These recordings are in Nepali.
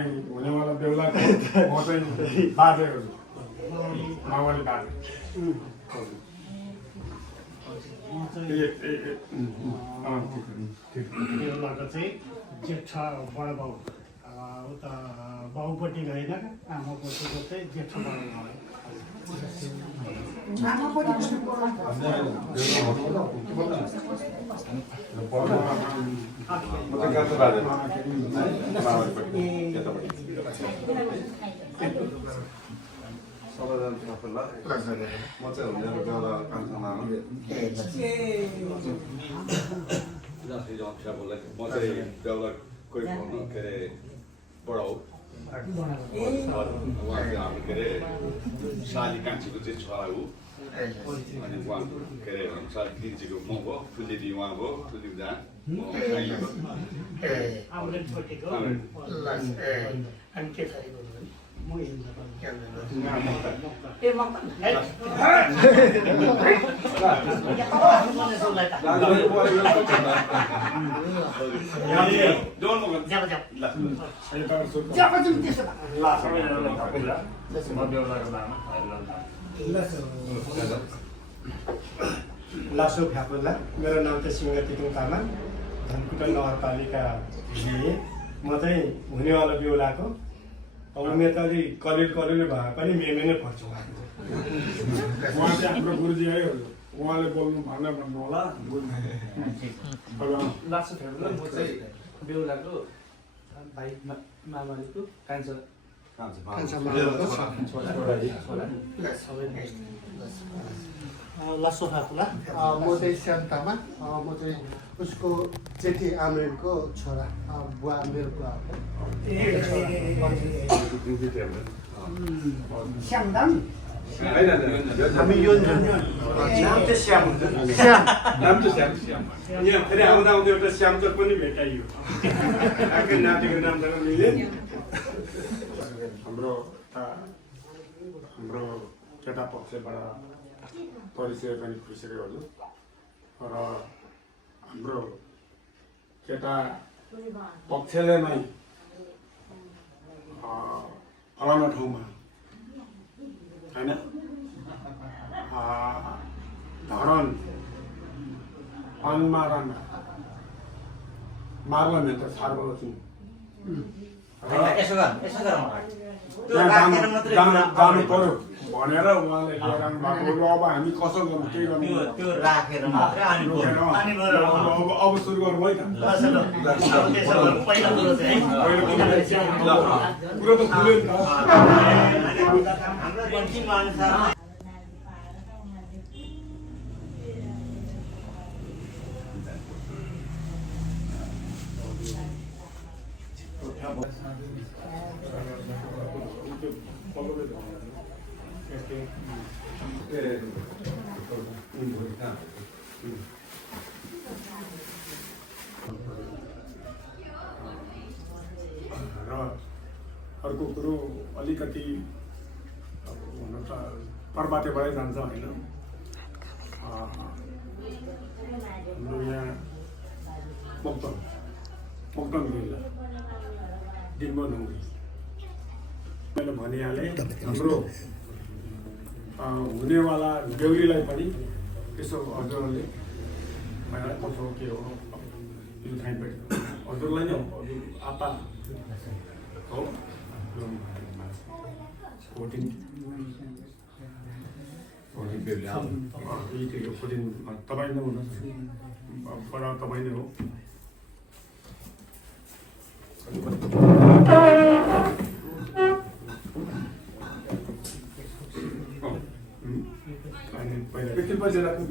चाहिँ हुनेवाला बेहुलाको म चाहिँ बाजे हजुर मावली बाजे बेहुलाको चाहिँ जेठ बडा बाउ उता बाउपट्टि होइन आमापट्टिको चाहिँ जेठ बडा बाउ साली कान्छीको चाहिँ छोरा हो अनि उहाँ के अरे साली दिदीको म भयो फुल्ली उहाँ भयो फुल्ली जहाँ अनि के लासो फ्यापुला मेरो नाम चाहिँ सिंह तिकिङ तामाङ धनकुटा नगरपालिकाले म चाहिँ हुनेवाला बेहुलाको उमेर त अलिक कलिलो भए पनि मेमे नै पर्छ उहाँ चाहिँ हाम्रो गुरुजी है उहाँले बोल्नु भएन भन्नु होला लासो फ्यामिली म चाहिँ बेहुलाको भाइ मामाको कान्छा लासो फ्यापुला म चाहिँ श्याम तामाङ म चाहिँ उसको जेठी आमरेनको छोरा बुवा मेरो बुवा श्यामदाम हामी यो नाम चाहिँ श्याम हुन्छ नाम चाहिँ श्याम यहाँ फेरि आउँदा आउँदा एउटा श्यामचोक पनि भेटाइयो आखिर नातिको नामसँग मिले हाम्रो केटा पक्षबाट परिचय पनि खुसिएको हजुर र हाम्रो केटा पक्षले नै फलाना ठाउँमा होइन धरन अन्मारण मार्लमेन्ट सार्वजनिक जानु पर्यो भनेर उहाँले लिएर आउनुभएको अब हामी कसो गर्नु केही गर्नु अब सुरु गरौँ है त कुरो त खुल्यो नि त र अर्को कुरो अलिकति हुन त पर्बातेबाटै जान्छ होइन हाम्रो यहाँ पोक्तन जिल्ला डिम्बो नौरी मैले भनिहालेँ हाम्रो हुनेवाला बेहुलीलाई पनि यसो हजुरहरूले मलाई कसो के हो यो थाइपेट हजुरलाई नै आपा हो फोर्टिन तपाईँ नै हुनुहुन्छ बडा तपाईँ नै हो पहिला एकछिन पछि राख्नु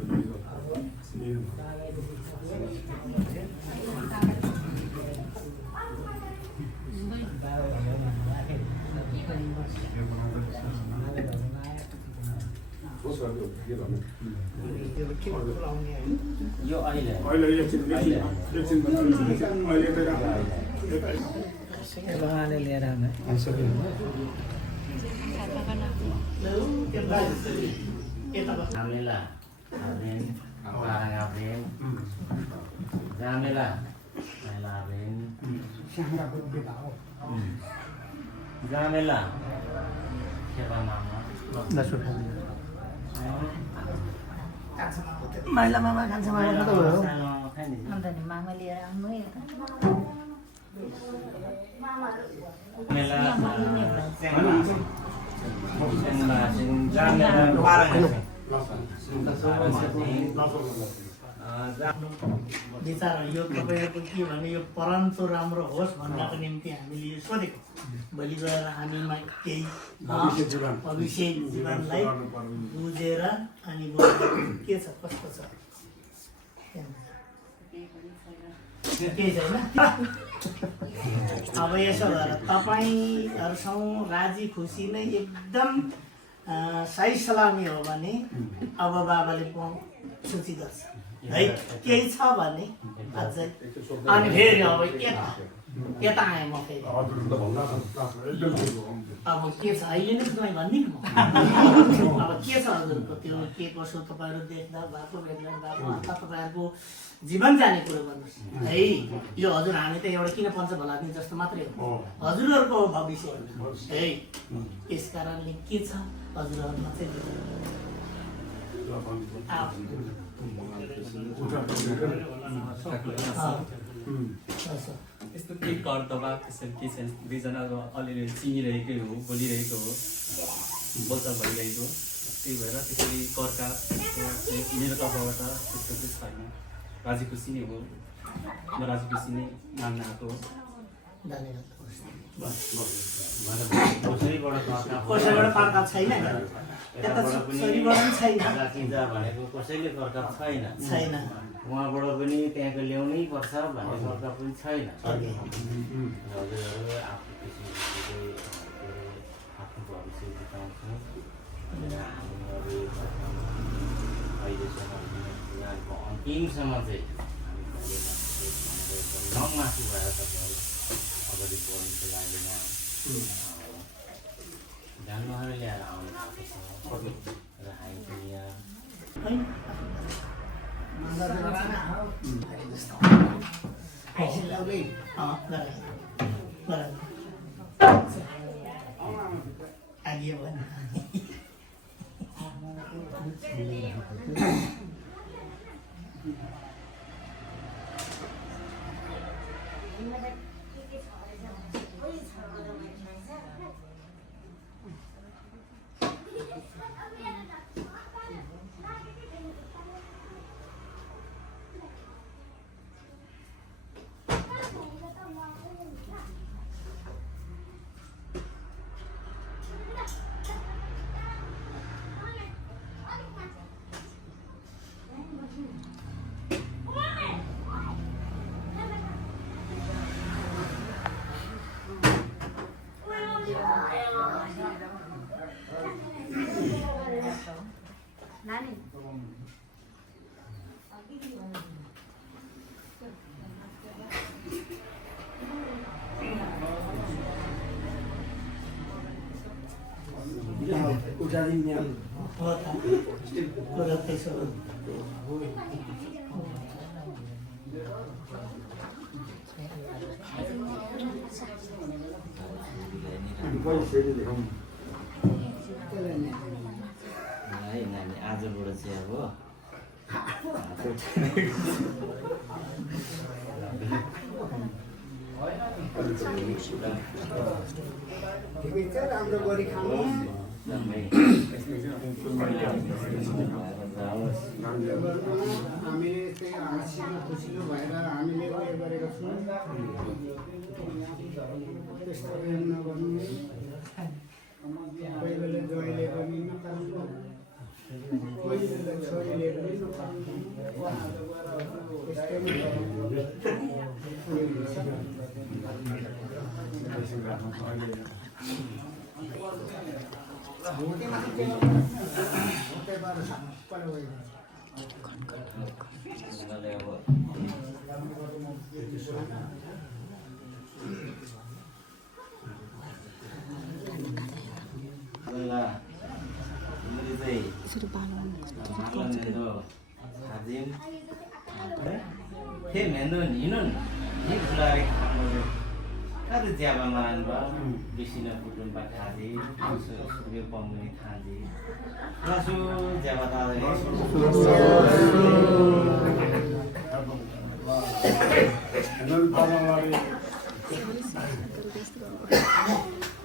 यो अहिले उहाँले लिएर आउनु Jamila, Abrin, Parang Abrin, Jamila, Abrin, जामेला खेपा मामा माइला मामा खान्छ मामा त भयो सानो मामा खाने अन्त नि मामा लिएर आउनु है मेला जामेला विचार यो तपाईँहरूको के भने यो परन्तो राम्रो होस् भन्नको निम्ति हामीले यो सोधेको भोलि गएर हामीमा केही भविष्य जीवनलाई बुझेर अनि के छ कस्तो छ केही छैन अब यसो गरेर तपाईँहरूसँग राजी खुसी नै एकदम सही सलामी हो भने अब बाबाले सूची गर्छ है केही छ भने अझै अनि फेरि अब यता आएँ म फेरि अब के छ अहिले नै तपाईँ भन्ने म अब के छ हजुरको त्यो के कसो तपाईँहरू देख्दा भएको भेट्दा भएको अथवा तपाईँहरूको जीवन जाने कुरो गर्नुहोस् है यो हजुर हामी त एउटा किन पञ्च भलाद्ने जस्तो मात्रै हो हजुरहरूको भविष्य है यस कारणले के छ हजुरहरूमा चाहिँ यस्तो केही कर दबाब त्यसरी केही छैन दुईजना अब अलिअलि चिनिरहेकै हो बोलिरहेको हो बोलचाल भइरहेको त्यही भएर त्यसरी करका मेरो तर्फबाट त्यस्तो चाहिँ छैन राजी खुसी नै हो म राजी खुसी नै मान्न आएको हो कसैबाट पार्का छैन यता छोरीबाट पनि छैन भनेको कसैले कर्का छैन छैन उहाँबाट पनि त्यहाँको ल्याउनै पर्छ भन्ने कर्का पनि छैन हजुरहरू आफ्नो भविष्य बिताउँछौँ हामीहरू अहिलेसम्म यहाँको अन्तिमसम्म चाहिँ नमासु भएर तपाईँहरू अगाडि बढ्नुको लागि जानवरहरू ल्याएर आउनु भएको छ र हामी पनि यहाँ नानी आजबाट चाहिँ अब राम्रो गरी खानु हामीले चाहिँ हाँसिलो खुसिलो भएर हामीले उयो गरेको छौँ त्यस्तो नगर्नु कोही बेला जोइले पनि नकाट्नु कोही बेला छोरीले पनि नकाट्नु Ada Jawa Maranda, Bisina Putun Pakadi, Surya Pamuni Khadi. Langsung Jawa Tali.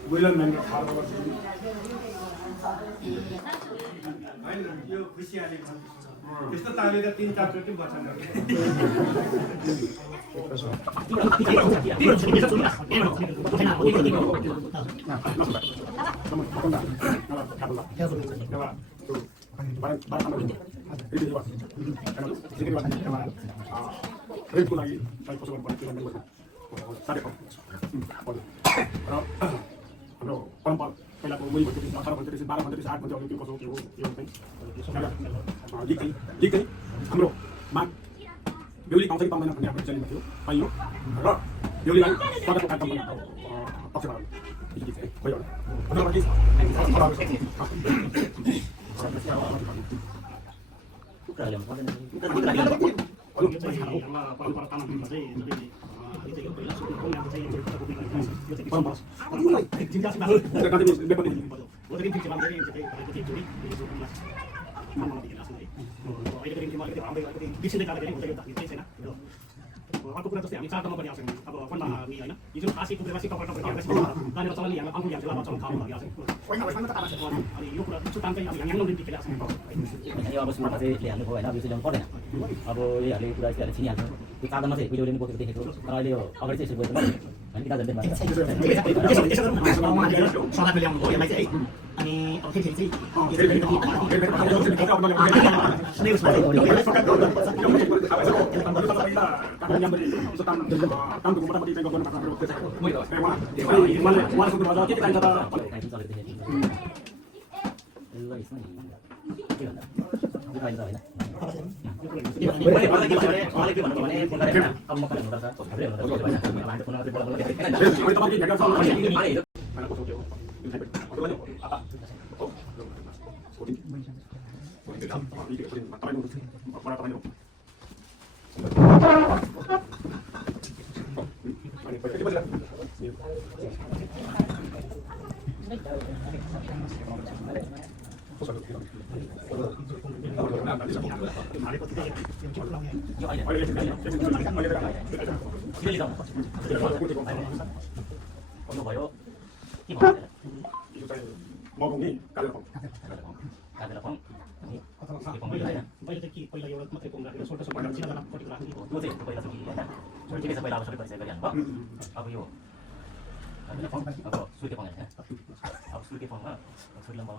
Villain मैंने खाना बना यो खुसियाली त्यस्तो तालेर 3-4 चोटि बचाउनु हाम्रो परम्परा पहिलाको मुनि भन्दै 18 भन्दै 12 भन्दै 8 भन्दै अरू के कसो के हो यो चाहिँ गीत चाहिँ हाम्रो माग बेहुली पाउँछ कि पाउँदैन भन्ने हाम्रो चलिमा थियो पाइयो र बेहुलीलाई स्वागतको कार्यक्रम पक्षबाट गीत चाहिँ भयो अर्को कुरा जस्तै हामी चाडमा पनि आउँछौँ अब पन्ध्र हामी होइन यो जुन खासी कुकुरवासी कपडा कपडा तानेर चलाउने हामीलाई आउँछ हामीलाई चलाउन खाऊ भन्ने आउँछ अनि यो कुरा सुतान चाहिँ हामी यहाँ दिन खेला आउँछौँ यो अब सुरुमा चाहिँ हाल्नु भयो होइन अब यो चाहिँ ल्याउनु पर्दैन अब यहीहरूले कुरा चाहिँ चिनिहाल्छ त्यो कागजमा चाहिँ भिडियोले पनि बोकेको देखेको तर अहिले यो अगाडि चाहिँ यसो गयो होइन किताब सदाको ल्याउनु भयो यसलाई चाहिँ अनि अब फेरि चाहिँ अब यो सुर्के पाउँछ अब सुर्के पाउँमा छोरी लम्बा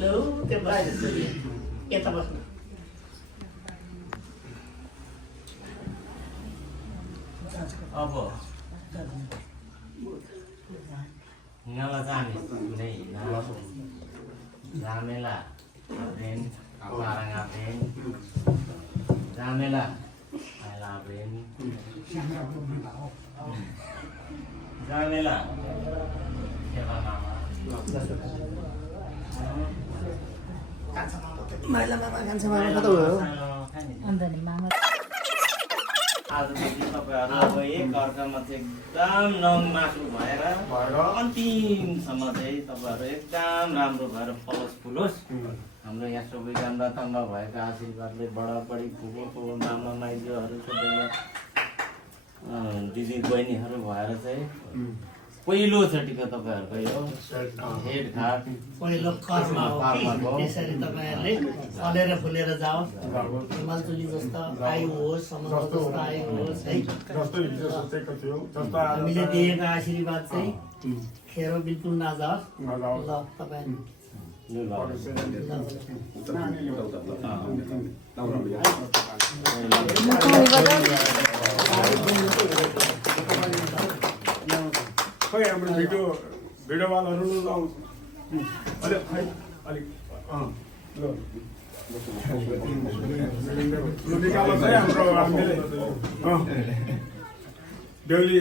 लो त्यो बाहिर यता बस्नु अब ngala jani nei na ramela ben parang aben ramela ala ben ramela siapa nama माइला मामा कान्छा मामा कता भयो अन्त नि मामा आजदेखि तपाईँहरू अब एक अर्कामा चाहिँ एकदम नमासु भएर अन्तिमसम्म चाहिँ तपाईँहरू एकदम राम्रो भएर फलोस् फुलोस् हाम्रो यहाँ सबैजना तम्बा भएका आशीर्वादले बडाबडी फुपूको मामा माइजूहरू सबैले दिदी बहिनीहरू भएर चाहिँ पहिलोचोटिको तपाईँहरूको यो हेड घाट पहिलो कर्म हो त्यसरी तपाईँहरूले फलेर फुलेर जाओस् हिमालचुली जस्तो आयु होस् समुद्र जस्तो आयु होस् है हामीले दिएको आशीर्वाद चाहिँ खेरो बिल्कुल नजाओस् ल तपाईँ खै हाम्रो भिडियोवालाहरू अलिक खै अलिक ल निकाल्नु है हाम्रो हामीले बेहुली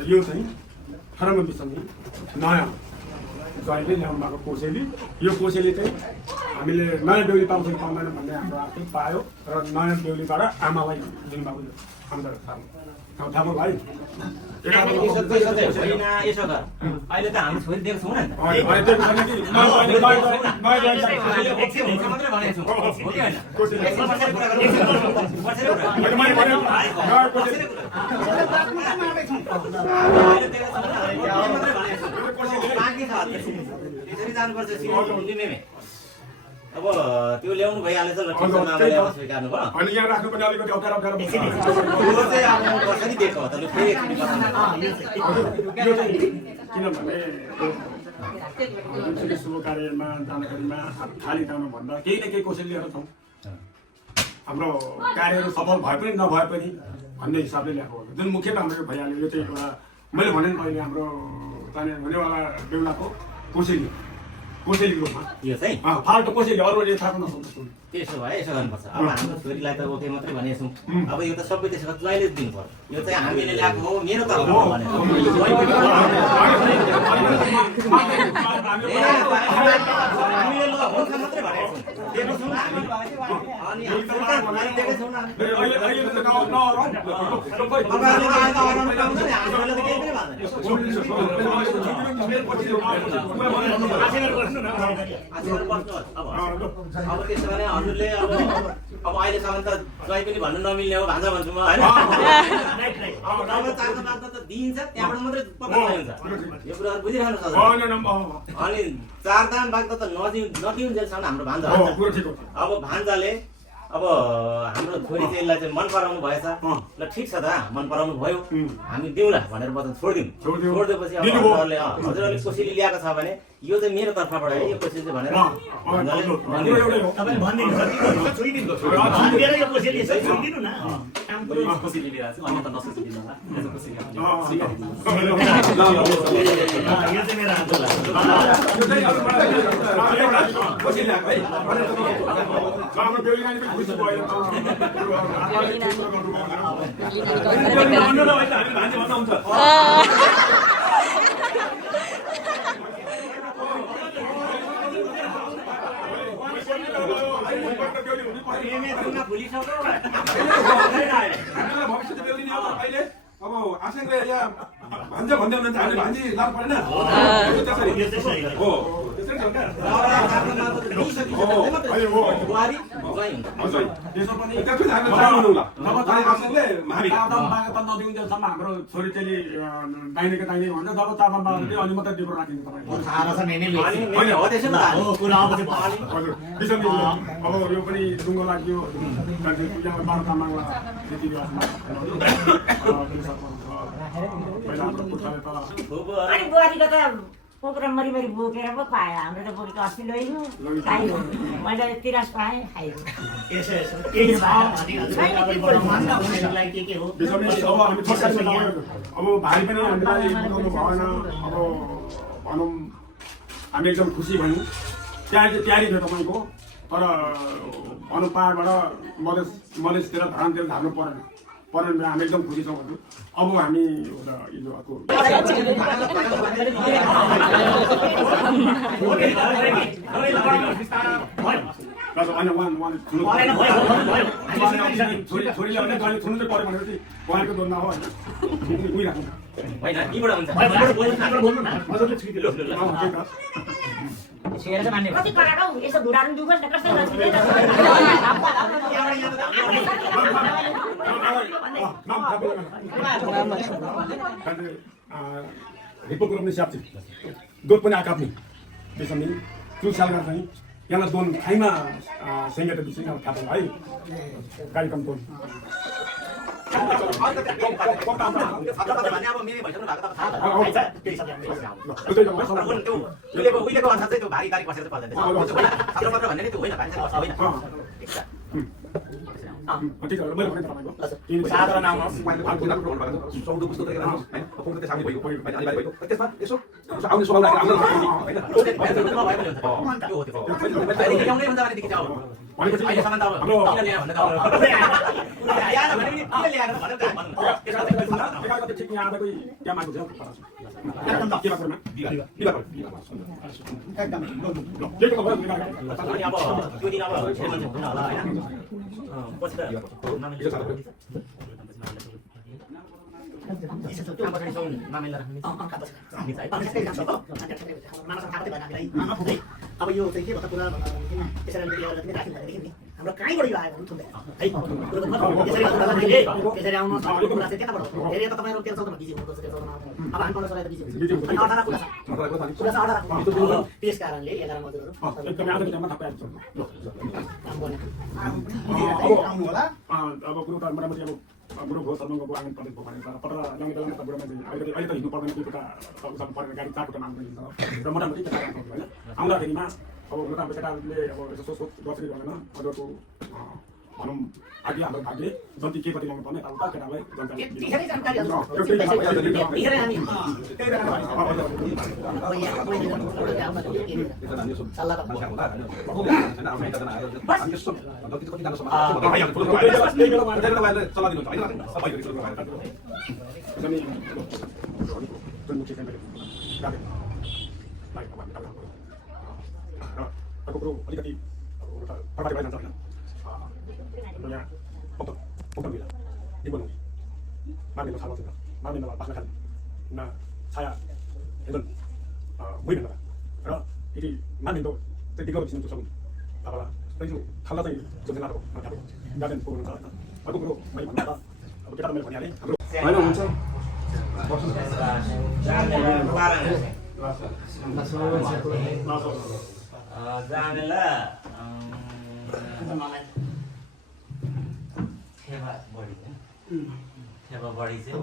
यो चाहिँ हरम विषमी नयाँ जहिले ल्याउनु भएको कोसेली यो कोसेली चाहिँ हामीले नयाँ बेहुली पाउँछ कि पाउँदैन भन्ने हाम्रो आफै पायो र नयाँ बेहुलीबाट आमालाई दिनुभएको हाम्रो थाहा भयो भाइ यसो गर अहिले त हामी छोरी दिएको छौँ नि मात्रै भनेको छौँ हो कि होइन अब त्यो ल्याउनु भइहालेछ ल ठिक छ मामाले अब स्वीकार्नु भयो अनि यहाँ राख्नु पनि अलिकति अप्ठ्यारो त्यो चाहिँ अब कसरी दिएको हो त फेरि किनभने जुनसुकै शुभ कार्यमा जानकारीमा खाली जानुभन्दा केही न केही कोसिस लिएर छौँ हाम्रो कार्यहरू सफल भए पनि नभए पनि भन्ने हिसाबले ल्याएको हो जुन मुख्य त हाम्रो भइहाल्यो यो चाहिँ एउटा मैले भने नि पहिले हाम्रो जाने भनेवाला बेहुलाको कोसेलीको रूपमा यो चाहिँ फाल्टो कोसेली अरूले थाहा नसक्छ त्यसो भए यसो गर्नुपर्छ अब हाम्रो छोरीलाई त ओके मात्रै भनेको छौँ अब यो त सबै त्यसो ज्वाइँले दिनु पर्यो यो चाहिँ हामीले ल्याएको हो मेरो त हो भनेर हामीले ल हुन्छ मात्रै भनेको छौँ दिएको छौँ हामी अनि दिएको छौँ अब त्यसो भने हजुरले अब अहिलेसम्म त ज्वाइँ पनि भन्नु नमिल्ने हो भान्जा भन्छु म होइन अब चारको बादमा त दिइन्छ त्यहाँबाट मात्रै पक्का हुन्छ यो कुराहरू बुझिरहनु सक्छ अनि चार दाम बाग्दा त नदिउन्जेलसम्म हाम्रो भान्जा अब भान्जाले अब हाम्रो छोरी चेलीलाई चाहिँ मन पराउनु भएछ ल ठिक छ त मन पराउनु भयो हामी दिउँला भनेर वचन छोडिदिएपछि अब हजुरहरूले कोसेली ल्याएको छ भने यो चाहिँ मेरो तर्फबाट है यो कोसेली भनेर कोसेली लिएर चाहिँ अन्य त नसोचिदिनु अब आशंका यहाँ भान्जा भन्दै हुनुहुन्छ हामीले भान्जी लानु परेन हो त्यसरी छ क्या बुहारी ज्वाइँ हुन्छ त्यसो पनि त्यसको जानु जानु ल आफूले मारि नदिउन्जेलसम्म हाम्रो छोरी चेली दाहिनेको दाहिने भन्छ जब तापा बाबुले अनि मात्रै दिब्रो राखिन्छ तपाईँको होइन हो त्यसो त हजुर विषम अब यो पनि डुङ्गो लाग्यो पूजामा 12 तामाङमा रीतिरिवाजमा पहिला हाम्रो पुर्खाले त अनि बुहारीको त पोखरा मरिमरि बोकेर पो पायो हाम्रो त बोकेको अस्ति लैनु खायो मैले 83 पाएँ खायो यसो यसो केही अब भाइ पनि हामीलाई बुझाउनु भएन अब भनौँ हामी एकदम खुसी भयौँ तयारी थियो तपाईँको तर भनौँ पाहाडबाट मधेसतिर धरानतिर धार्नु परेन हामी एकदम खुसी छौँ हजुर अब हामी एउटा हिजो अर्को छोरीले भने जहिले थुन्नु चाहिँ पऱ्यो भनेर चाहिँ उहाँको दोनमा हो होइन कति कराएको यसो धुराहरू दुबल कसरी रिपोर्ट करून सापची दोन पण आकापनी त्यसमी तू सालगा चाहिँ याला दोन खाइमा सेंगेट दिसै न थाहा है कार्यक्रम दोन उहिलेको अनुसार चाहिँ त्यो भारी तारिक बसेर पर्दैन भन्ने त्यो होइन साधारण आउनुहोस् सौदो पुस्तक सामने भएको अनिवार्य भएको त्यसमा यसो आउने स्वभाव अहिलेसम्म त अब यो चाहिँ के भन्छ कुरा त्यसरी राखिँदाखेरि हाम्रो कहीँबाट यो आयो भने थुन्दैन है त्यसरी आउनु कुरा चाहिँ त्यताबाट धेरै त तपाईँहरू 13 14 मा बिजी हुनुहुन्छ 13 14 मा अब हामी 15 16 त बिजी हुन्छ अनि 18 कुरा छ त्यस कारणले 11 मजदुरहरू एकदमै आधा घण्टामा थाहा पाइन्छ काम गर्ने आउनु होला अब गुरु मोटामोटी अब गुरु घोष सर्मको आगमन प्रदेश भयो भने तर ल्याउने बेलामा त बुढा मान्छे अहिले त हिँड्नु पर्दैन केटा उसँग परेर गाडी 4 खुट्टा माग्नु हुन्छ र मोटामोटी केटा होइन आउँदाखेरिमा अब हुन त अब केटाहरूले अब यसो सोच गर्छ कि भन्दैन अरूको भनौँ आगे हाम्रो भाग्य जति के कति ल्याउनु पर्ने अब केटालाई अर्को कुरो अलिकति प्रभावित भएर जान्छ होइन यहाँ पक्का मिला दिवन मार्मिन खाना चाहिँ मार्मिन बाख्रा खाने न छाया हेदन बुइन र यदि मार्मिन तो त्यतिको चिन्नु सक्नु अब त्यो खाना चाहिँ जुन नाटक गार्डन पुग्नु छ अर्को कुरो मैले भन्दा अब केटा मैले भनिहालेँ होइन हुन्छ जानेला थेवा बढी थेवा बढी चाहिँ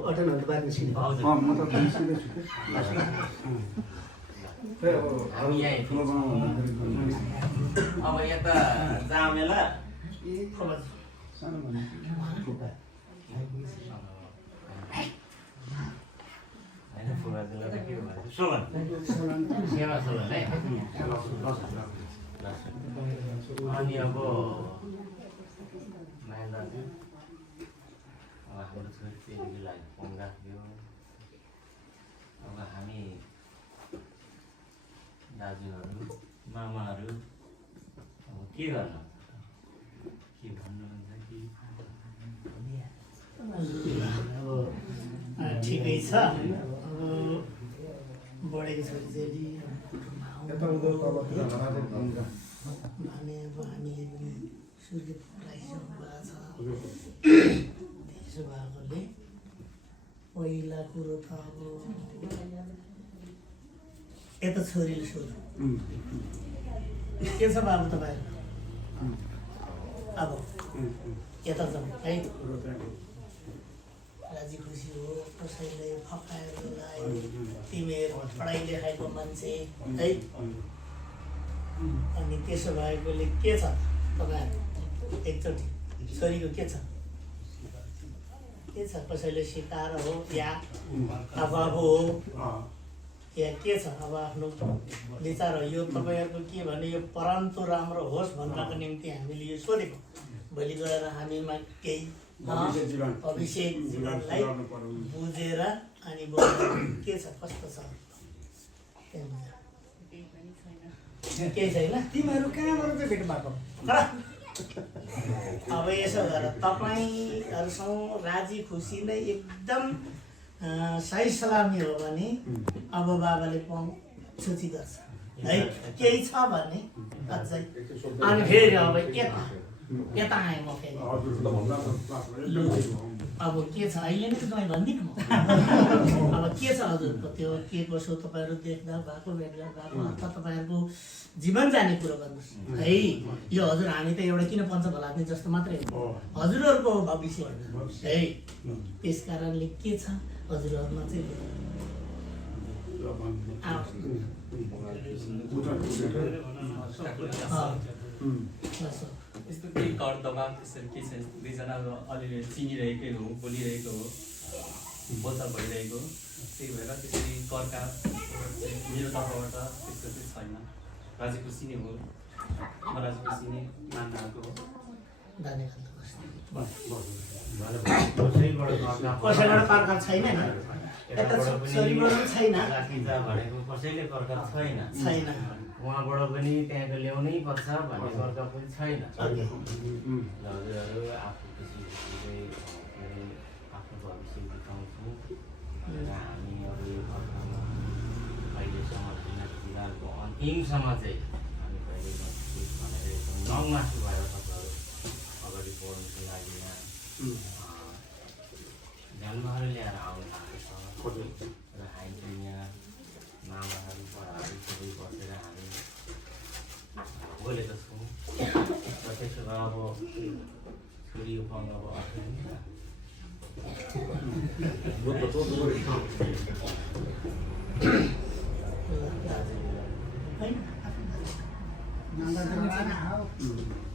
अब यता जामेला अनि अब हाम्रो छोरी चेलीलाई फोन राख्यो अब हामी दाजुहरू मामाहरू अब के गर्नु के भन्नुहुन्छ कि ठिकै छ अब बढेको छोरी चेली यता उँधो तलतिर भने अब हामीले पनि सूर्य पक्राइसक्नु भएको छ। त्यसो भएकोले पहिला कुरो त अब यता छोरीले सोध्नु के छ बाबु तपाईँहरू अब यता जाउँ है। राजी खुसी हो, कसैले फकाएर लायो, तिमीहरू पढाइ लेखाइको मान्छे है। अनि त्यसो भएकोले के छ तपाईँहरू एकचोटि छोरीको के छ कसैले सिकाएर हो या अभाव हो या के छ अब आफ्नो विचार हो। यो तपाईँहरूको के भने यो परन्तु राम्रो होस् भन्नको निम्ति हामीले यो सोधेको। भोलि गएर हामीमा केही भविष्य जीवनलाई बुझेर अनि के छ कस्तो छ केही छैन। तिमीहरू कहाँबाट चाहिँ भेट्नु भएको? अब यसो गरेर तपाईँहरूसँग राजी खुसी नै एकदम सही सलामी हो भने अब बाबाले सूची गर्छ है। केही छ भने अझै अनि फेरि अब यता आएँ म फेरि अब के छ अहिले नै तपाईँ भनिदिनु म अब के छ हजुरको त्यो के कसो तपाईँहरू देख्दा भएको भेट्दा भएको अथवा तपाईँहरूको जीवन जाने कुरो गर्नुहोस् है। यो हजुर हामी त एउटा किन पञ्च भलाद्ने जस्तो मात्रै हो, हजुरहरूको भविष्य है। त्यस कारणले के छ हजुरहरूमा चाहिँ यस्तो केही कर दबाब त्यसरी केही छैन। दुईजना अब अलिअलि चिनिरहेकै हो, बोलिरहेको हो, बोलचाल भइरहेको। त्यही भएर त्यसरी करका मेरो तर्फबाट त्यस्तो चाहिँ छैन। राजी खुसी नै हो, म राजी खुसी नै मान्न आएको हो। कसैबाट कर्का छैन नि, छोरीबाट छैन भनेको कसैले कर्का छैन छैन उहाँबाट पनि त्यहाँको ल्याउनै पर्छ भन्ने कर्का पनि छैन। हजुरहरू आफू खुसी आफ्नो भविष्य बिताउँछौँ र हामी अब यो कर्कामा अहिलेसम्म जीवनको अन्तिमसम्म चाहिँ हामी कहिले नछुट भनेर एकदम नङमासु भएर तपाईँहरू अगाडि बढ्नुको लागि यहाँ जन्महरू ल्याएर आउनु भएको छ र हामी यहाँ मामाहरू बडाहरू सबै बसेर हामी बोलेको छौँ। र त्यसो भए अब छोरीको पाउनु अब अर्थ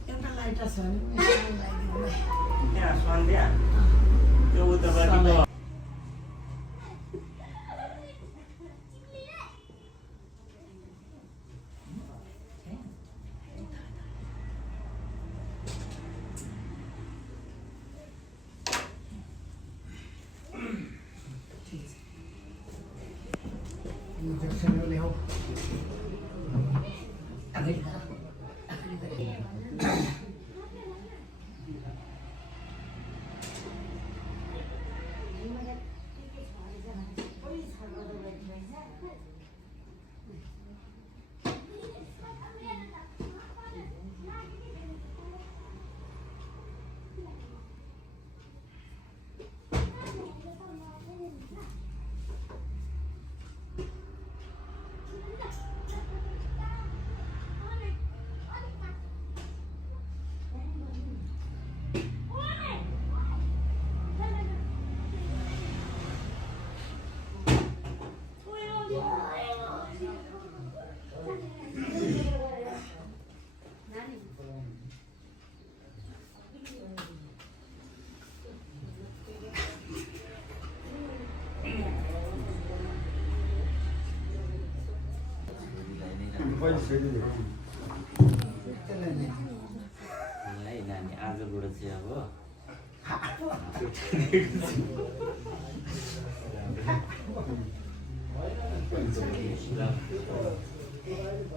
एउटा लाइटर छ भने त्यहाँ सन्ध्या त्यो उतापट्टिको नानी आजबाट चाहिँ अब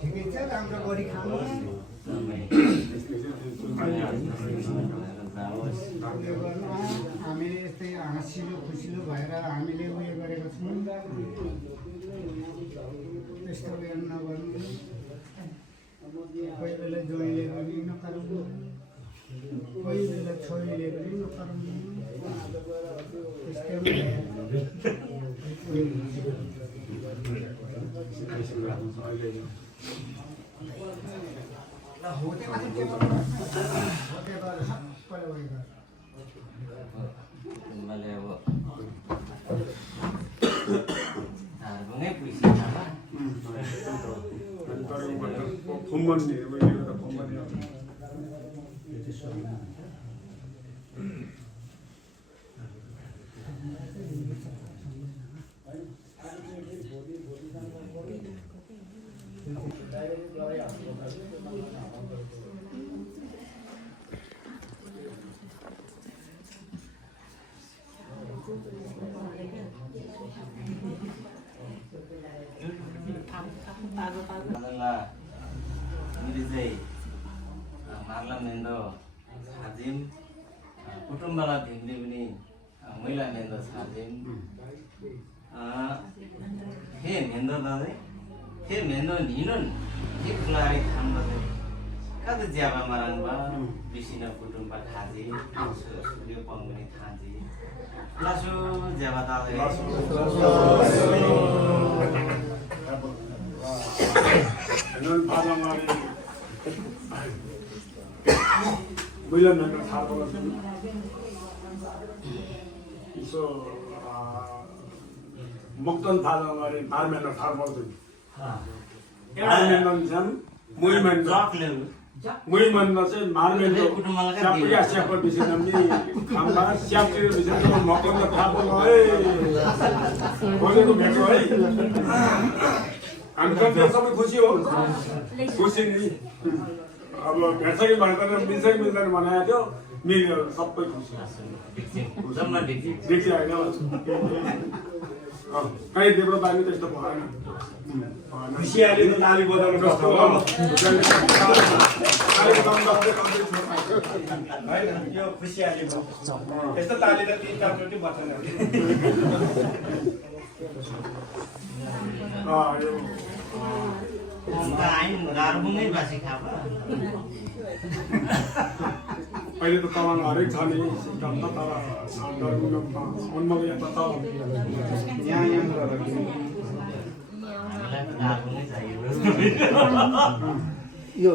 ठिकै छ राम्रो गरी खानु हामीले यस्तै हाँसिलो खुसिलो भएर हामीले उयो गरेको छौँ। त्यस्तो बिहान नगर्नु कोही बेला जोइले पनि नगर्नु कोही बेला छोरीले पनि नगर्नु त्यस्तै मैले अब हारबुङै पुइसी खाला मार्ला मेन्दो छाजिम कुटुम्बलाई भिन्ने पनि मैला मेन्दो छाजिम हे मेन्दो दादै हे मेन्दो निनुन हे फुलारी खाम्बा कति ज्याबा माराङ्बा बिसिन कुटुम्ब खाजी सूर्य पङ्गुनी थाजी लासु ज्याबा दादै William and Harbour so Mokton Palamar in Parliament of Harbour. Parliament Jam, women, women was a Marmento, Sapia Shepherd Vision, Kamba, Shapir Vision, Mokton of Harbour. What is the better way? I'm going to some Kushi. अब भेट्सके भन्दा मिल्छ कि मिल्दैन बनाएको थियो मिल्यो सबै खुसी जम्मा देखि होइन कहीँ देब्रो बानी त्यस्तो भएन खुसियाले त ताली बजाउनु जस्तो होइन यो खुसियाले यस्तो ताली त 3-4 बच्चन गार्बुङै बासी खाबा पहिले त तल हरेक छ नि सिस्टम त तर गार्बुङमा उन्मग यहाँ त यहाँ गार्बुङै चाहियो यो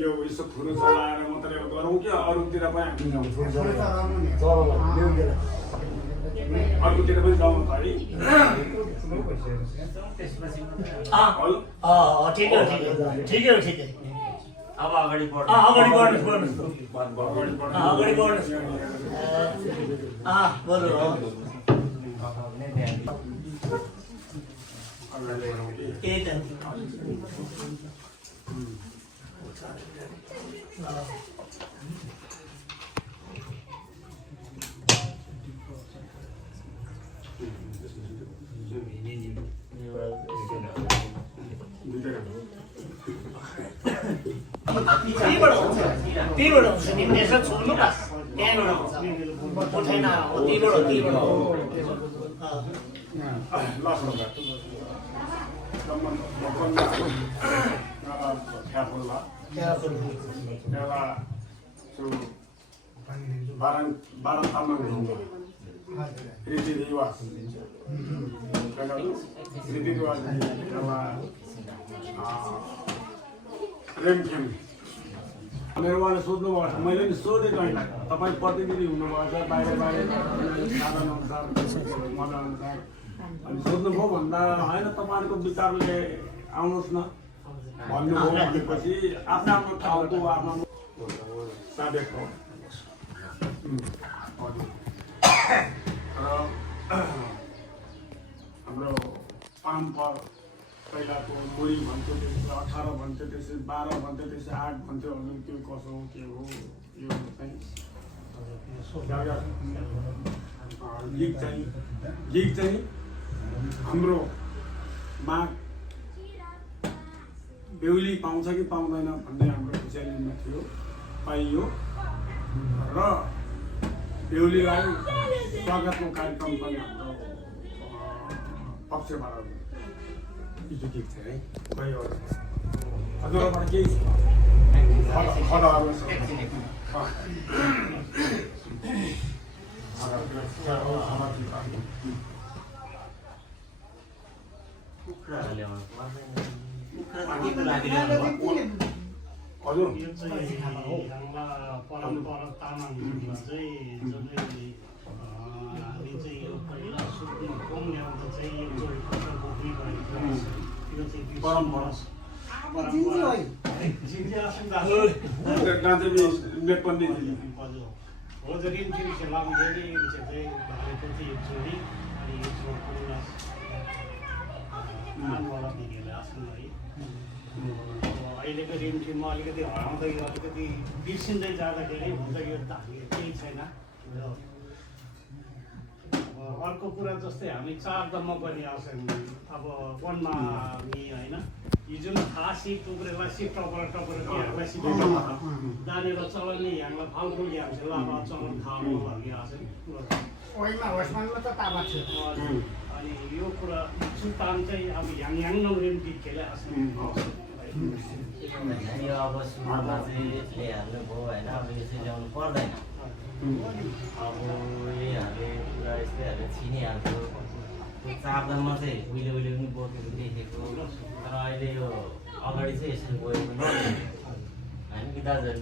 यो यसो फुल चलाएर मात्रै गरौँ कि अरूतिर पनि अर्कोतिर पनि जाउँ त है ठिकै अब अगाडि बढ्नु बोलु त्यहीबाट हुन्छ नि यसो छोड्नु बस त्यहाँबाट हुन्छ उठाइन हो त्यहीबाट बाह्र तामाङ रीतिरिवाज रेमखेम मेरो उहाँले सोध्नुभएको छ मैले नि सोधेको होइन तपाईँ प्रतिनिधि हुनुभएको छ बाहिर साधन अनुसार मजा अनुसार अनि सोध्नुभयो भन्दा होइन तपाईँहरूको विचारले आउनुहोस् न भन्नुभयो भनेपछि आफ्नो आफ्नो ठाउँको आफ्नो साधक हो र हाम्रो पाम्पर पहिलाको मुरी भन्थ्यो त्यसपछि 18 भन्थ्यो त्यसपछि 12 भन्थ्यो त्यसपछि 8 भन्थ्यो अनि त्यो कसो हो के हो यो चाहिँ गीत चाहिँ हाम्रो माघ बेहुली पाउँछ कि पाउँदैन भन्ने हाम्रो च्यालेन्जमा थियो, पाइयो र बेहुलीलाई स्वागतको कार्यक्रम पनि हाम्रो पक्षबाट इजुकेट थियो है। हजुरबाट केही खडाहरू छ? हजुर यो चाहिँ हाम्रा परम्परा तामाङमा चाहिँ जसले हामी चाहिँ यो पहिला सुत्नु कम ल्याउँदा चाहिँ यो जोडी खर्च बोक्ने गरेको यो चाहिँ परम्परा हो जरी खेलामा धेरै चाहिँ भएको थियो एक जोडी अनि यो नानवाला दिदीहरूले आफ्नो है अहिलेको रिमठिममा अलिकति हराउँदै अलिकति बिर्सिँदै जाँदाखेरि हुन्छ यो त हामी केही छैन। अर्को कुरा जस्तै हामी चारदाममा पनि आउँछौँ अब वनमा नि होइन यो जुन फाँसी टुक्रेलाई टपर हामीलाई सिकाउँछ जानेर चलाउने हामीलाई फाल्टो ल्याउँछ लाभा चलन थाहा भन्ने आउँछन् अनि यो कुरा सुतान चाहिँ अब याङ नौरेन्टी खेले यो अब सुरुमा चाहिँ ल्याइहाल्नु भयो होइन, अब यो चाहिँ ल्याउनु पर्दैन। अब यहीहरूले पुरा यस्तै हालेर छिनिहाल्थ्यो। त्यो चारदाममा चाहिँ उहिले पनि बोकेको देखेको, तर अहिले यो अगाडि चाहिँ यसरी गएको होइन कि दाजुहरू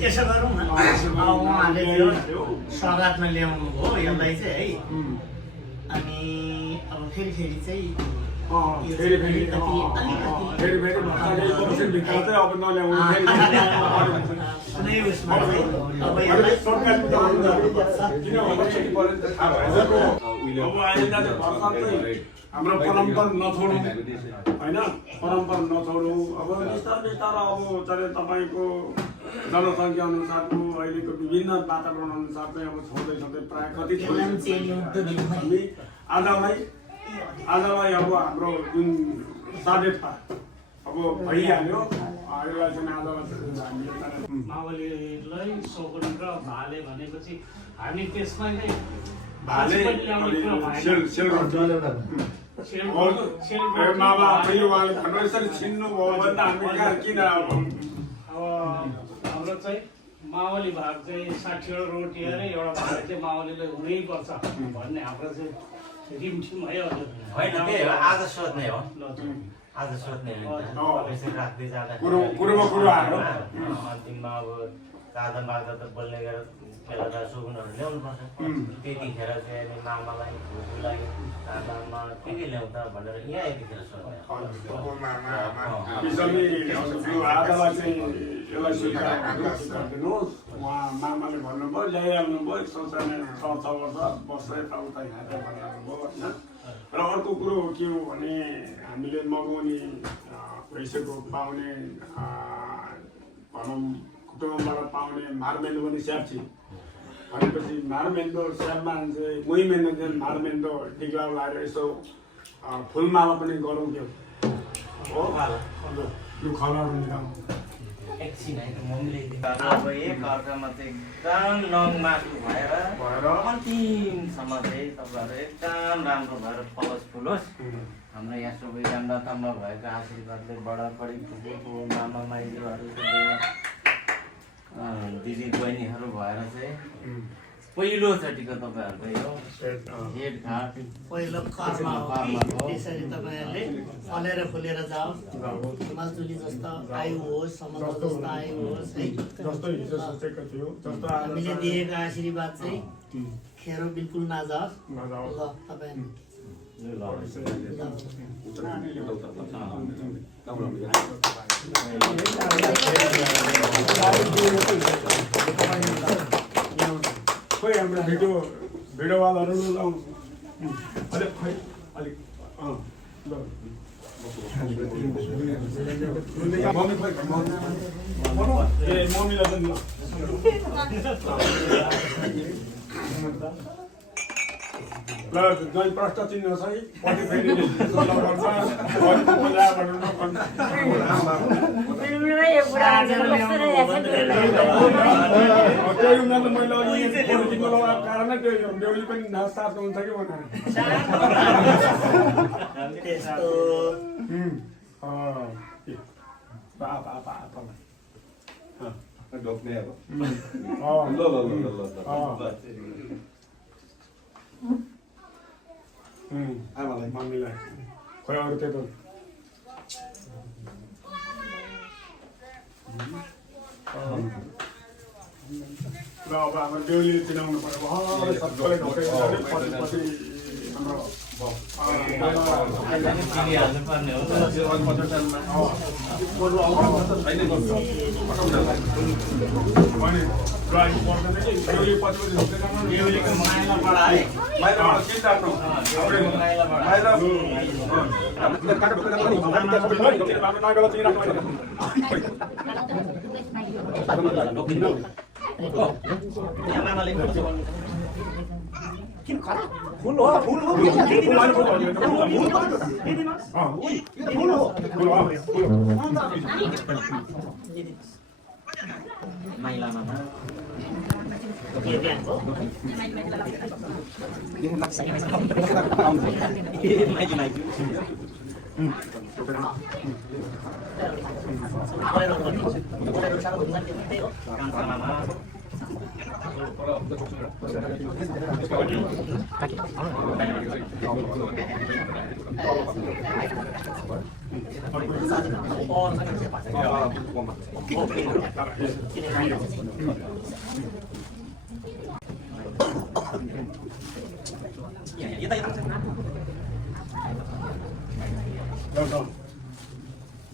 यसो गरौँ न, उहाँले स्वागतमा ल्याउनु भयो यसलाई चाहिँ है, अनि अब फेरि चाहिँ हाम्रो परम्परा नछोडौँ होइन, परम्परा नछोडौँ। अब बिस्तारै अब चाहिँ तपाईँको जनसङ्ख्या अनुसारको अहिलेको विभिन्न वातावरण अनुसार चाहिँ अब छोड्दै प्रायः कति हामी आजलाई अब हाम्रो जुन 5:30 अब भइहाल्यो, यसलाई चाहिँ आजलाई मावलीलाई सगुन र भाले भनेपछि हामी त्यसमा नै भाले मामा मैले उहाँले भन्नु यसरी छिन्नु भयो भने त हामी कहाँ किन अब हाम्रो चाहिँ मावली भाग चाहिँ 60 रोटी अरे एउटा भाग चाहिँ मावलीलाई हुनैपर्छ भन्ने हाम्रो चाहिँ रिमठिम है। होइन त्यही हो, आज सोध्ने हो, आज सोध्ने यसरी राख्दै जाँदा अन्तिममा अब चाँदा माग्दा त बोल्ने गरेर बेला त सुगुनहरू ल्याउनु पर्छ। त्यतिखेर चाहिँ अनि मामालाई फुपूलाई आमामा के ल्याउँदा भनेर यहाँ यतिखेर सोध्ने। उहाँ मामाले भन्नुभयो ल्याइहाल्नु भयो, सोचाउने 6 वर्ष बस्दै उता हिँड्दै भन्नुभयो होइन। र अर्को कुरो के हो भने हामीले मगाउने पैसाको पाउने भनौँ कुटुम्बबाट पाउने मारमेन्डो पनि स्याप्छी भनेपछि मारमेन्डो स्यापमा चाहिँ मुहिमेन्डो चाहिँ मारमेन्डो टिक्ला लगाएर यसो फुलमाला पनि गरौँ क्या हो यो खलाहरू निकाल्नु एकछिन है मम्मीले अब एक अर्कामा चाहिँ एकदम नङ मासु भएर अन्तिमसम्म चाहिँ तपाईँहरू एकदम राम्रो भएर फलोस् फुलोस्। हाम्रो यहाँ सबै राम्रा ताम्रा भएको आशीर्वादले बडाबडी फुपूको मामा माइजूहरू दिदी बहिनीहरू भएर चाहिँ पहिलोचोटिको तपाईँहरूको यो भेटघाट पहिलो कर्म हो त्यसरी तपाईँहरूले फलेर फुलेर जाओस्, हिमालचुली जस्तो आयु होस्, समुद्र जस्तो आयु होस् है। जस्तो हिजो सोचेको थियो जस्तो हामीले दिएको आशीर्वाद चाहिँ खेरो बिल्कुल नजाओस्। ल तपाईँ खोइ हाम्रो भिडियोवालाहरू लाउनु अलिक खोइ अलिक मम्मी खोइ ए मम्मीलाई पनि ल जै प्रश्न चिन्ह छ है पछि फेरि सोल्ला गर्छ पछि बोला भन्नु नभन्छ बिल्कुलै यो बुढा मान्छेको कस्तो रहेछ त्यही उनीहरूले मैले अघि पोलिटिकल कारणै त्यो बेहुली पनि नाचसाच हुन्छ कि भनेर ढोक्ने अब ल आमालाई मम्मीलाई खोइ अरू त्यो त ल अब हाम्रो बेहुली चिनाउनु पर्यो सबैले ढोकेर पछि हाम्रो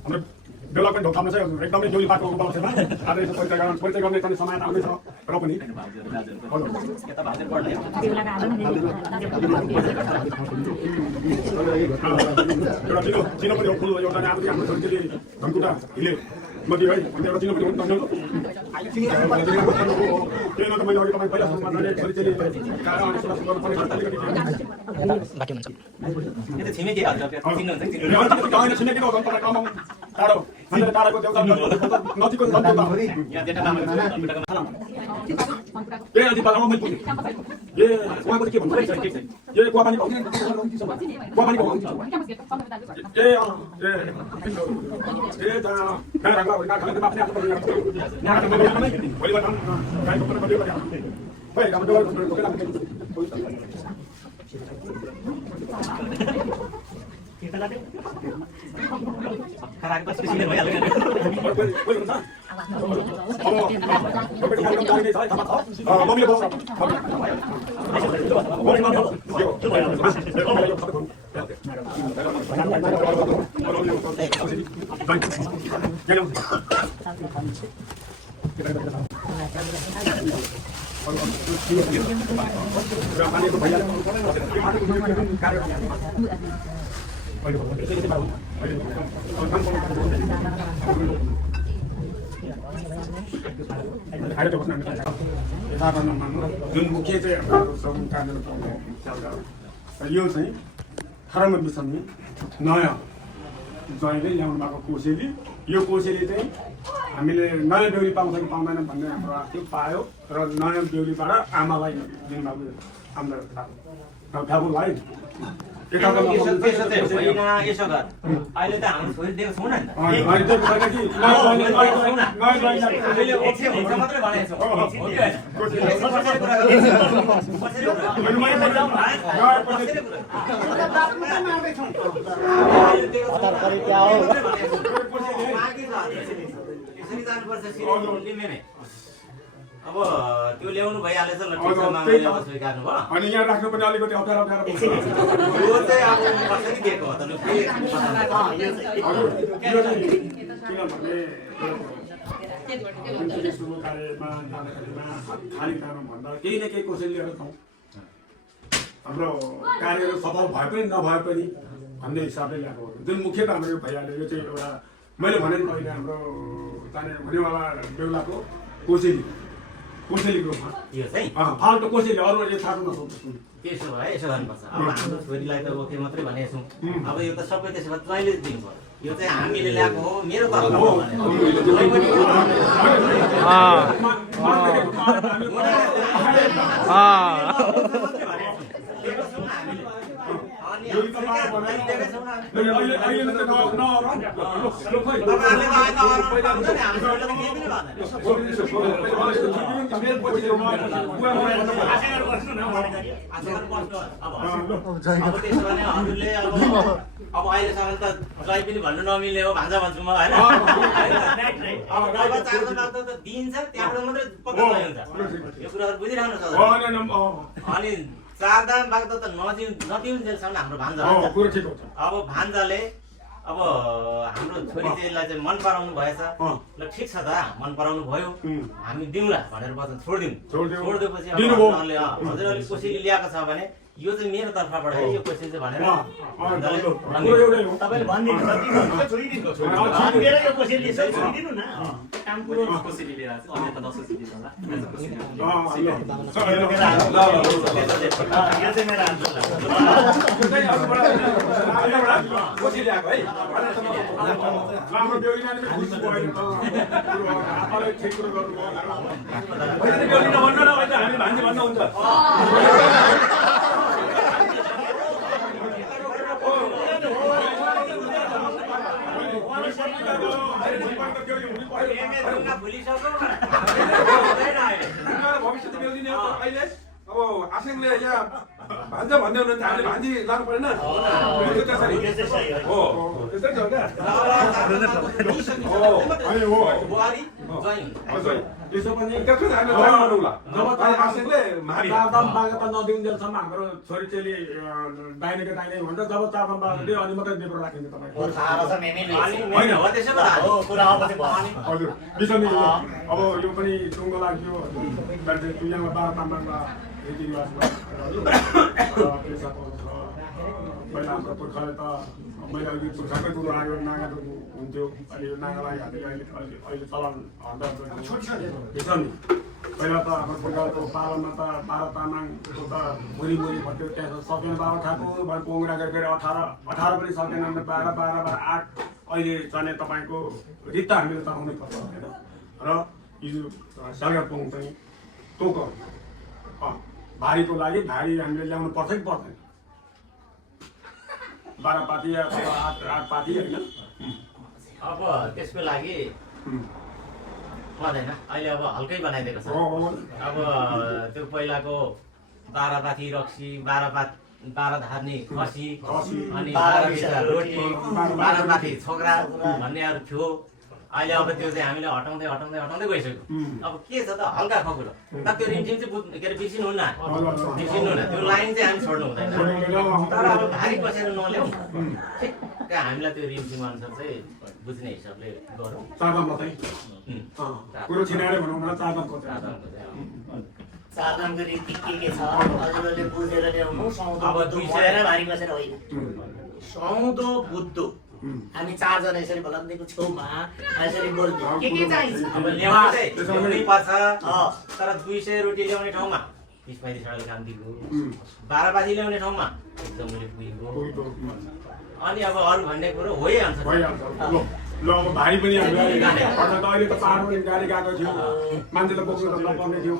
हाम्रो बेला पनि ढोकामा चाहिँ एकदमै बेहुली पाएको उपलक्ष्यमा आज यसो परिचय गर्ने पनि समय आउँदैछ र पनि चिनो पनि हो फुल एउटा हाम्रो छोरीचेली धनकुटा हिले मती है एउटा चिनो पनि हुन्छ त्यही त मैले अघि तपाईँ पहिला सुन्नु छोरीचेली टाढो टाढाको देउता नदीको ए अझै बालामा मैले पुगेँ ए उहाँको के भन्नु ए गुवापानीको गुवापानीको ए ए जुन मुख्य चाहिँ यो चाहिँ 18 मिसनले नयाँ जयले ल्याउनु भएको कोसेली यो कोसेली चाहिँ हामीले नयाँ बेहुली पाउँछ कि पाउँदैन भन्ने हाम्रो त्यो पायो र नयाँ बेहुलीबाट आमालाई दिनुभएको हाम्रो फ्याबुल है यसो गर अहिले त हाम्रो छोरी दिएको छौँ न मात्रै भनेको अब त्यो ल्याउनु भइहालेछ ल स्वीकार्नु भयो अनि यहाँ राख्नु पनि अलिकति अप्ठ्यारो यो चाहिँ अब कसरी दिएको हो त किनभने शुभ कार्यमा जाँदाखेरिमा खाली भन्दा केही न केही कोसेली लिएर जाउँ हाम्रो कार्यहरू सफल भए पनि नभए पनि भन्ने हिसाबले ल्याएको हो जुन मुख्य त हाम्रो यो भइहाल्यो यो चाहिँ एउटा मैले भने नि पहिले हाम्रो जाने हुनेवाला बेहुलाको कोसेली कोसेली ग्रुपमा यो चाहिँ फाल्टो कोसेली अरूले थाहा नसक्नु त्यसो भए यसो गर्नुपर्छ अब हाम्रो छोरीलाई त ओके मात्रै भनेको छौँ अब यो त सबै त्यसो भए तैँले दिनु पर्यो यो चाहिँ हामीले ल्याएको हो मेरो तर्फ हो अब अहिलेसम्म त जहीँ पनि भन्नु नमिल्ने हो भान्जा भन्छु म होइन त दिन्छ त्यहाँबाट मात्रै पक्का हुन्छ यो कुराहरू बुझिरहनु छ अनि चारदाम बाग्दा त नदिउन्जेलसम्म हाम्रो भान्जा अब भान्जाले अब हाम्रो छोरी चेलीलाई चाहिँ मन पराउनु भएछ ल ठिक छ त मन पराउनु भयो हामी दिउँला भनेर वचन छोडिदिउँ छोडिदिएपछि हजुरहरूले कोसेली ल्याएको छ भने यो चाहिँ मेरो तर्फबाट है यो कोसेली चाहिँ भनेर तपाईँले भनिदिनु छोडिदिनु यो कोसेली छोडिदिनु न काम कुरो कोसेली लिएर चाहिँ अन्य त नसोचिदिनु होला यो चाहिँ मेरो आन्सर राम्रो बेहुलीले खुसी भयो आफूलाई ठिक कुरो गर्नुभयो हामी भान्जी भन्नुहुन्छ भविष्य बेहुली अहिले अब आसिङले यहाँ भान्जा भन्दै हुनुहुन्छ हामीले भान्जी लानु परेन हो त्यस्तै छ क्या यसो पनि चारदाम बागता नदिउन्जेलसम्म हाम्रो छोरीचेली दाहिनेको दाहिने भन्छ जब चारदाम बागता दियो अनि मात्रै देब्रो राखिन्छ तपाईँको हजुर विषमी अब यो पनि टुङ्गो लाग्यो दुनियाँमा 12 ताम्बाङमा रीतिरिवाजमा पहिला हाम्रो पुर्खाले त मैले अघि पुर्खाकै कुरो आयो नागा हुन्थ्यो अनि यो नागालाई हामीले अहिले चलन नि पहिला त हाम्रो पुर्खाको पालनमा त 12 तामाङको त मुरी भन्थ्यो त्यहाँ सकेन 12 ठाकुर भयो पोङ्रा गरेर 18 पनि सकेन 12 8 अहिले चाहिँ तपाईँको रित्ता हामीले चलाउनै पर्छ होइन र यो सागर पोङ चाहिँ तोक भारीको लागि भारी हामीले ल्याउनु पर्छ कि पर्दैन 12 पाती या 8 पाती होइन अब त्यसको लागि पर्दैन अहिले अब हल्कै बनाइदिएको छ अब त्यो पहिलाको 12 पाती रक्सी 12 धार्ने खसी अनि 12 रोटी 12 पाती छोक्रा भन्नेहरू थियो अहिले अब त्यो चाहिँ हामीले हटाउँदै गइसक्यो अब के छ त हल्का खकुरो त त्यो रिमझिम चाहिँ के अरे बिर्सिनु हुन्न त्यो लाइन चाहिँ हामी छोड्नु हुँदैन तर अब भारी बसेर नल्याउँ ठिक्क हामीलाई त्यो रिमझिम अनुसार चाहिँ बुझ्ने हिसाबले गरौँ चारदाममा चाहिँ कुरो छिनाएर भनौँ न चारदामको चारदामको रीति के छ हजुरहरूले बुझेर ल्याउनु सौदो भएर भारी बसेर होइन सौदो बुद्धो हामी 4 जना यसरी भलन्देखिको छेउमा यसरी बोल्छौँ के चाहिन्छ अब ल्याउनै पर्छ तर 200 रोटी ल्याउने ठाउँमा 30-35 वटा काम दिएको 12 पाती ल्याउने ठाउँमा एकदम मैले पुगेको अनि अब अरू भन्ने कुरो होइहाल्छ ल अब भाइ पनि हामीलाई अहिले त पाहाडमा गाडी गएको थियो मान्छेले बोक्नु त नपर्ने थियो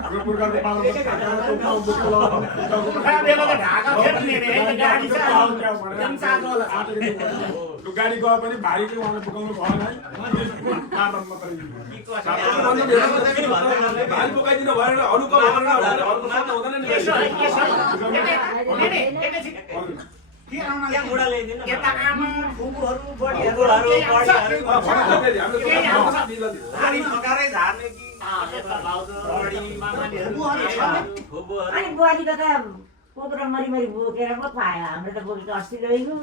हाम्रो पुर्खाको गाडी गए पनि भारी चाहिँ उहाँले बोकाउनु भएन है भाइ बोकाइदिनु भएन अरूको यता आमा फुपूहरू बडीहरू अनि बुहारीको त कुखुरा मरिमरि बोकेर पो पायो हाम्रो त बोकेको अस्ति लैगयो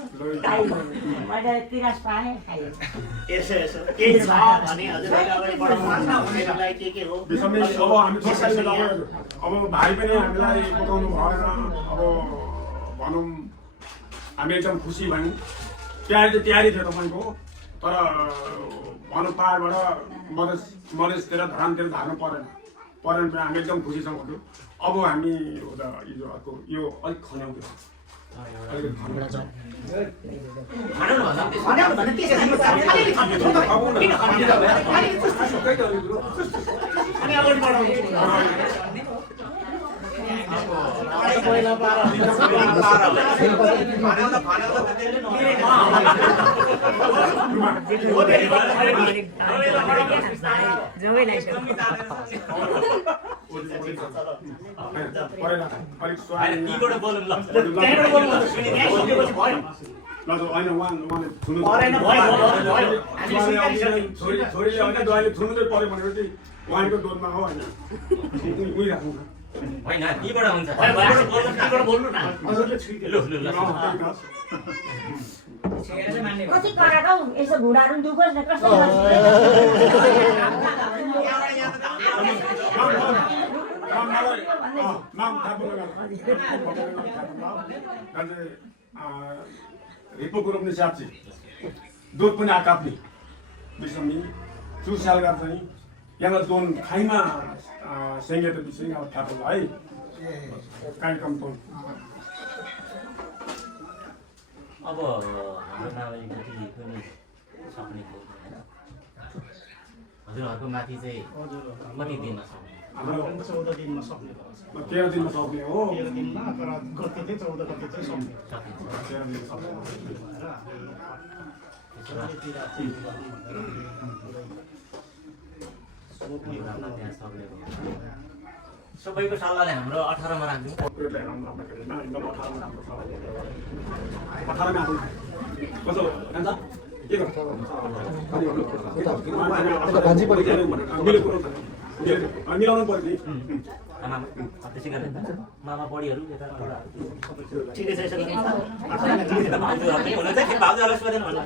मैले 30 पाएँ खायो यसो केही छ भने हजुरले अगाडि बढाउनुलाई के हो अब हामी अब भाइ पनि हामीलाई बोकाउनु भएन अब भनौँ हामी एकदम खुसी भयौँ तयारी थियो तपाईँको तर अरू पाहाडबाट मधेसतिर धरानतिर धार्नु परेन भने हामी एकदम खुसी छौँ। अब हामी यो अलिक खन्याउँथ्यो छोरीले होइन दुवाईले छुनु चाहिँ पऱ्यो भनेर चाहिँ उहाँको दोधमा हो होइन उहिराख्नु होइन यहीबाट हुन्छ कति कराएको यसो घुँडाहरू दुखोस् न कस्तो हिप्पोको रोप्ने स्याप्ची दुध पनि आकाप्ने बिसमी चुस्याल गर्छ नि यहाँ दोन खाइमा सेङ्गे त बिस अब थाहा है कार्यक्रम त अब हाम्रो नागरिक पनि सक्ने हो हजुरहरूको माथि चाहिँ कति दिनमा सक्ने हाम्रो 14 दिनमा सक्ने 13 दिनमा सक्ने हो 13 दिनमा तर गते चाहिँ 14 गते चाहिँ सक्ने सबैको सल्लाहले हाम्रो 18 मा राख्दिउँ। 18 मिलाउनु पर्ने त्यसै गरेर मामा बढीहरू यता ठिकै छ यसो भाउजूहरूलाई सोधेन भन्नु